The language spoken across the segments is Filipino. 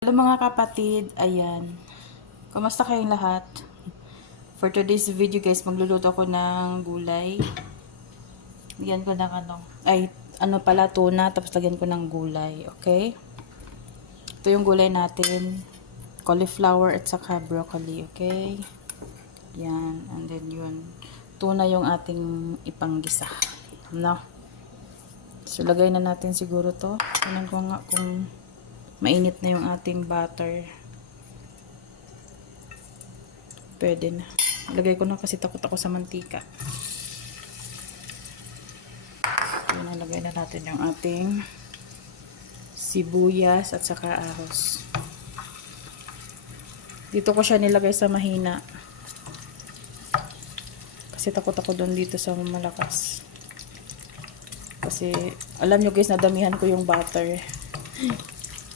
Hello mga kapatid, ayan. Kamusta kayong lahat? For today's video guys, magluluto ako ng gulay. Lagyan ko ng tuna, tapos lagyan ko ng gulay, okay? Ito yung gulay natin, cauliflower at saka broccoli, okay? Yan, and then yun. Tuna yung ating ipanggisa, no? So, lagay na natin siguro to. Tignan ko nga kung mainit na yung ating butter. Pwede na. Lagay ko na kasi takot ako sa mantika. So, nalagay na natin yung ating sibuyas at saka ahos. Dito ko siya nilagay sa mahina. Kasi takot ako doon dito sa malakas. Kasi alam nyo guys, nadamihan ko yung butter.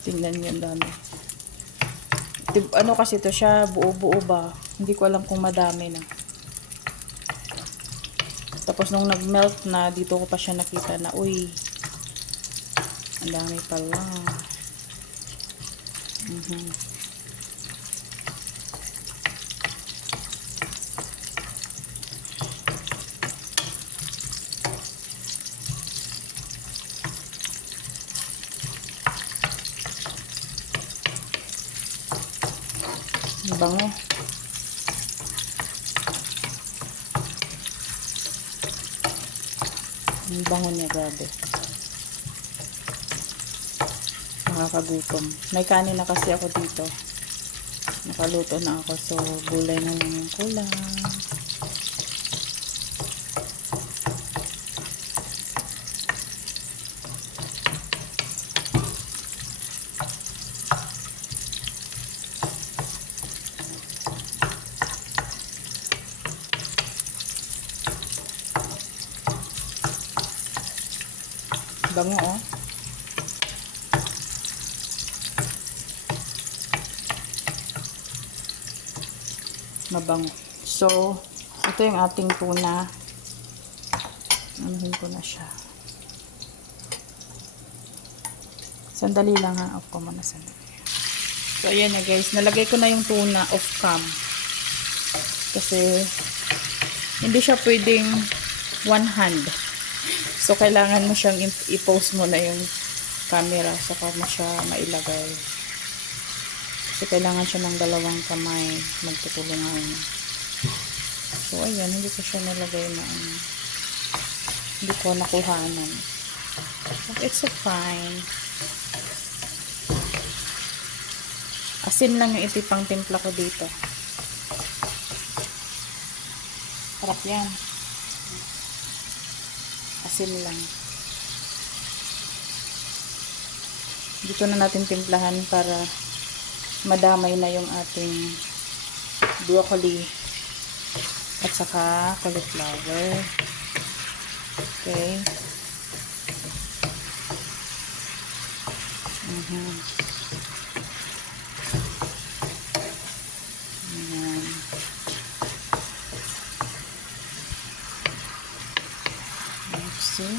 Tingnan nyo ang dami. Ano kasi to siya, buo-buo ba? Hindi ko alam kung madami na. Tapos nung nag-melt na, dito ko pa siya nakita na, uy, ang dami pala. Ang bango. Ang bango niya, grabe. Nakakagutom. May kanin na kasi ako dito. Nakaluto na ako. So, gulay na lang yung kulang. Bango, oh. Mabango. So, ito yung ating tuna. Anuhin ko na siya. Sandali lang ha. Off ko muna sandali. So, ayan na guys. Nalagay ko na yung tuna off cam. Kasi, hindi siya pwedeng one hand. So, kailangan mo siyang i-post mo na yung camera. Saka mo siya mailagay. Kasi kailangan siya ng dalawang kamay. Magtutulungan. So, ayan. Hindi ko siya nalagay na hindi ko nakuhanan. But it's so fine. Asin lang yung itipang timpla ko dito. Sarap yan. Asin lang. Dito na natin timplahan para madamay na yung ating broccoli at saka cauliflower. Okay. Ayan. See?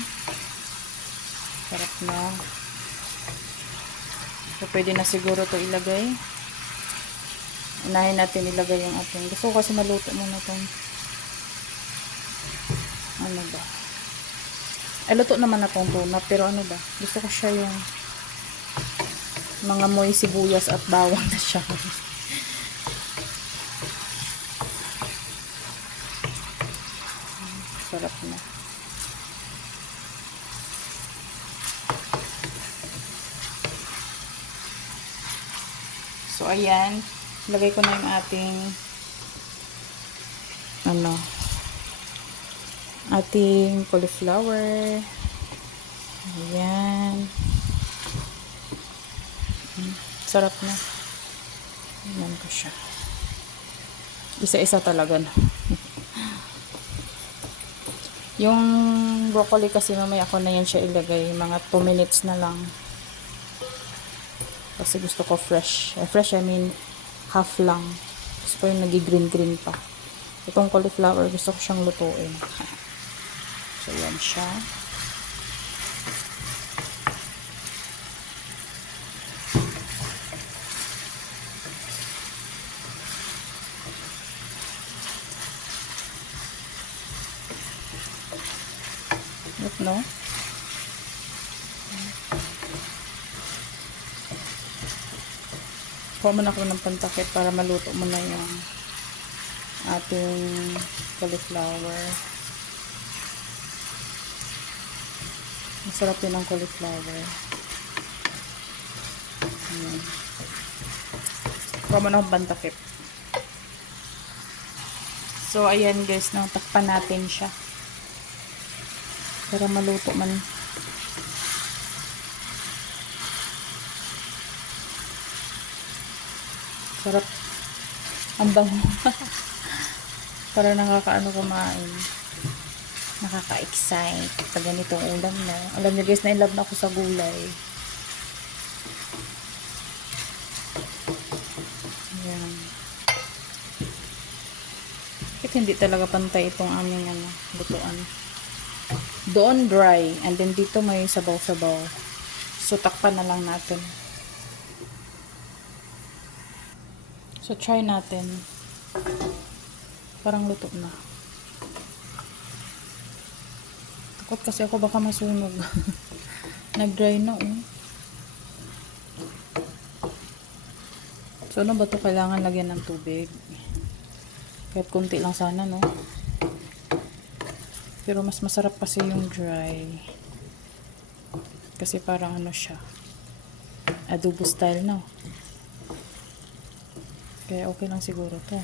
Sarap na. So, pwede na siguro to ilagay. Unahin natin ilagay yung ating. Gusto ko kasi maluto muna itong ano ba? Ay, luto naman na itong tuna. Pero ano ba? Gusto ko siya yung mga moy sibuyas at bawang na siya. Sarap na. So, ayan. Lagay ko na yung ating ating cauliflower. Ayan. Sarap na. Ayan ko siya. Isa-isa talaga na. Yung broccoli kasi mamaya ko na yan siya ilagay. Mga 2 minutes na lang. Kasi gusto ko fresh. Fresh, I mean, half lang. Gusto ko yung nagi-green-green pa. Itong cauliflower, gusto ko siyang lutuin. So, yan siya. Look, no? Kuha mo na ako ng pantakip para maluto mo na yung ating cauliflower. Masarap din ang cauliflower. Ayan. Kuha mo na akong pantakip. So, ayan guys, takpan natin siya. Para maluto man. Sarap. Ang bango. Para nakakaano kumain. Nakaka-excite. Pag ganitong ulam na. Alam niyo guys, na-inlove na ako sa gulay. Ayan. Bakit hindi talaga pantay itong aming lutuan. Doon dry. And then dito may sabaw-sabaw. So, takpan na lang natin. So, try natin. Parang luto na. Takot kasi ako baka masunog. Nag-dry na, oh. So, ano ba ito? Kailangan lagyan ng tubig. Kahit konti lang sana, no? Pero mas masarap kasi yung dry. Kasi parang ano siya. Adobo style, no? Kaya okay lang siguro to.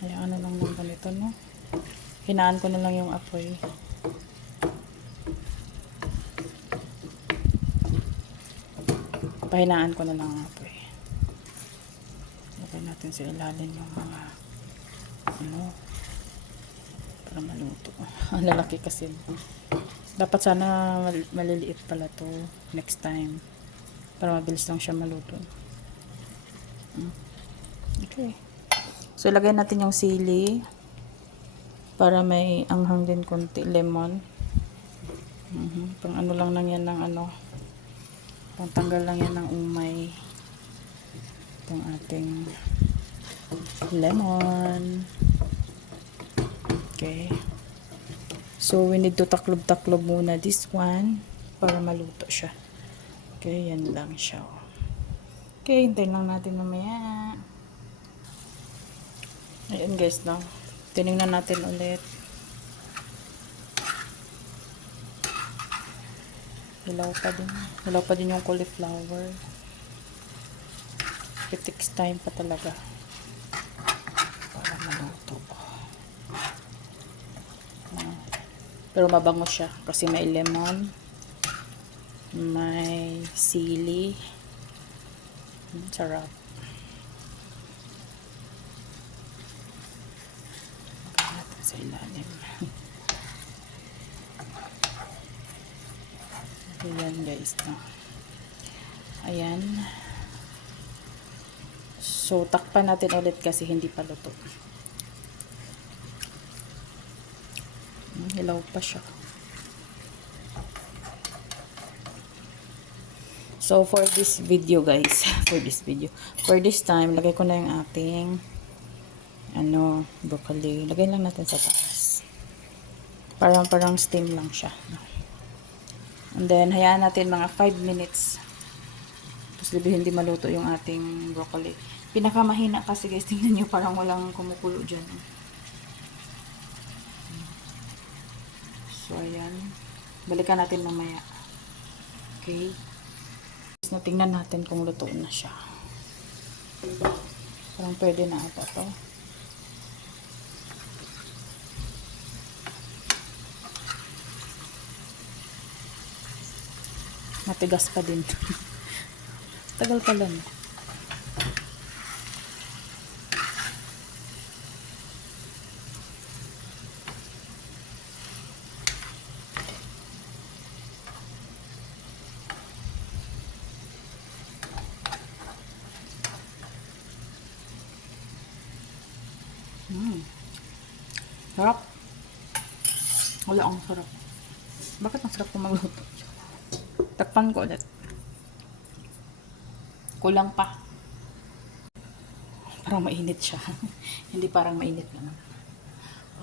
Kaya ano lang ng ganito, no? Hinaan ko na lang yung apoy. Pahinaan ko na lang ang apoy. Lagay natin sa ilalim yung mga para maluto. Ang lalaki kasi. Dapat sana maliliit pala to next time. Para mabilis lang siya maluto. Okay. So, ilagay natin yung sili para may anghang din konti. Lemon. Pang ano lang yan ng pang tanggal lang yan ng umay. Itong ating lemon. Okay. So, we need to taklob-taklob muna this one para maluto siya. Okay, yan lang siya. Okay, hintayin lang natin mamaya. Ayan guys, no? Tinignan natin ulit. Hilaw pa din yung cauliflower. It takes time pa talaga para maluto. Pero mabango siya kasi may lemon, may sili. Sarap. Natin sa ilalim. Ayan guys, no? Ayan. So, takpan natin ulit kasi hindi pa luto. Hilaw pa siya. So, for this video guys, for this time, lagay ko na yung ating broccoli. Lagay lang natin sa taas. Parang steam lang siya. And then, hayaan natin mga 5 minutes. Tapos, hindi maluto yung ating broccoli. Pinakamahina kasi guys, tingnan nyo, parang walang kumukulo dyan. So, ayan. Balikan natin mamaya. Okay. So, tingnan natin kung luto na siya. Parang pwede na ata to. Matigas pa din. Tagal pala no. Sarap. Wala ang sarap. Bakit ang sarap kung magluto? Takpan ko ulit. Kulang pa. Parang mainit siya. Hindi parang mainit naman.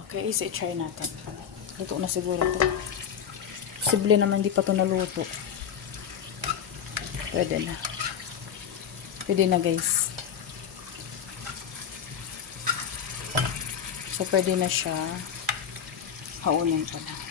Okay, so i-try natin. Luto na siguro to. posible naman hindi pa ito naluto. Pwede na. Pwede na guys. So, pwede na siya. Haunin ko na.